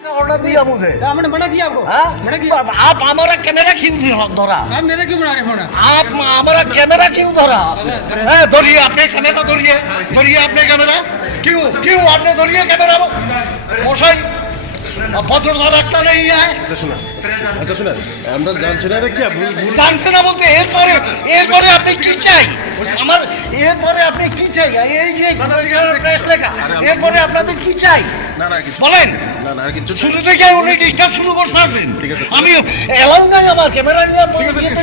Order दिया मुझे हमने मना किया आपको हाँ? मना किया आप हमारा कैमरा क्यों धरा आप मेरा क्यों बना रहे फोन आप हमारा कैमरा क्यों धरा धोरिए आपने कैमरा धोरिए धोरिए आपने कैमरा क्यों क्यों आपने धोरिए कैमरा मशाई নেই হ্যাঁ? আচ্ছা আচ্ছা আমরা জানছি না দেখি ভুল ভুল না বলতে এরপরে এরপরে আপনি কি চাই? আমার এরপরে আপনি কি চাই? এই যে লেখা। এরপরে আপনাদের কি চাই? বলেন। না না শুরু থেকে উনি ডিস্টার্ব শুরু। আমি এলাও নাই আমার ক্যামেরা নিয়ে ইয়েতে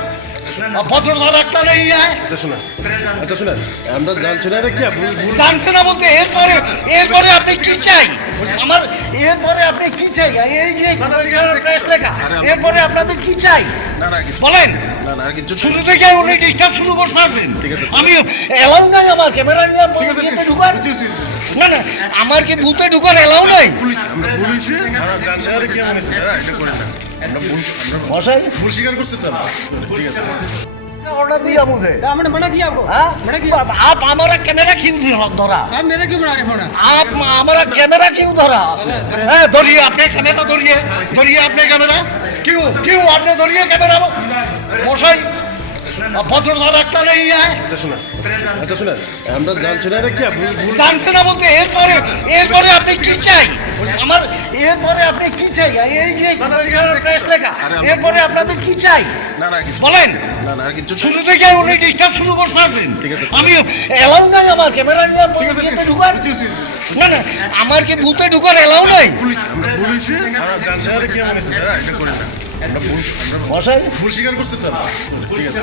নেই হ্যাঁ? আচ্ছা আচ্ছা আমরা জানছি না জানছে না বলতে এরপরে এরপরে আপনি কি চাই? আমার এরপরে আপনি কি চাই? এই যে প্রেস লেখা এরপরে আপনাদের কি চাই? বলেন। শুরু থেকে উনি ডিস্টার্ব শুরু ঠিক আমি এলাও নাই আমার ক্যামেরা নিয়ে ইয়েতে ঢুকার? না না আমার কি ভূতে ঢুকার এলাও নাই? হ্যাঁ, মশাই। ভুল স্বীকার ঠিক আছে। ऑर्डर दिया मुझे हमने मना किया आपको मना किया आप हमारा कैमरा क्यों धरा आप मेरा क्यों बना रहे फोन आप हमारा कैमरा क्यों धरा है धरिए आपने कैमरा धरिए धरिए आपने कैमरा क्यों क्यों आपने धरिए कैमरा मशाई নেই হ্যাঁ? আচ্ছা আচ্ছা শোনা আমরা জানছি না বলতে এরপরে এরপরে আপনি কি চাই? আমার এরপরে আপনি কি চাই? এই যে প্রেস লেখা এরপরে আপনাদের কি চাই? বলেন। শুরু থেকে উনি ডিস্টার্ব শুরু করছেন আছে। আমি এলাও নাই আমার ক্যামেরা নিয়ে ঢুকার? না না আমার কি ভূতে ঢুকার এলাও নাই? হ্যাঁ, মশাই। ভুল স্বীকার করছি তো। ঠিক আছে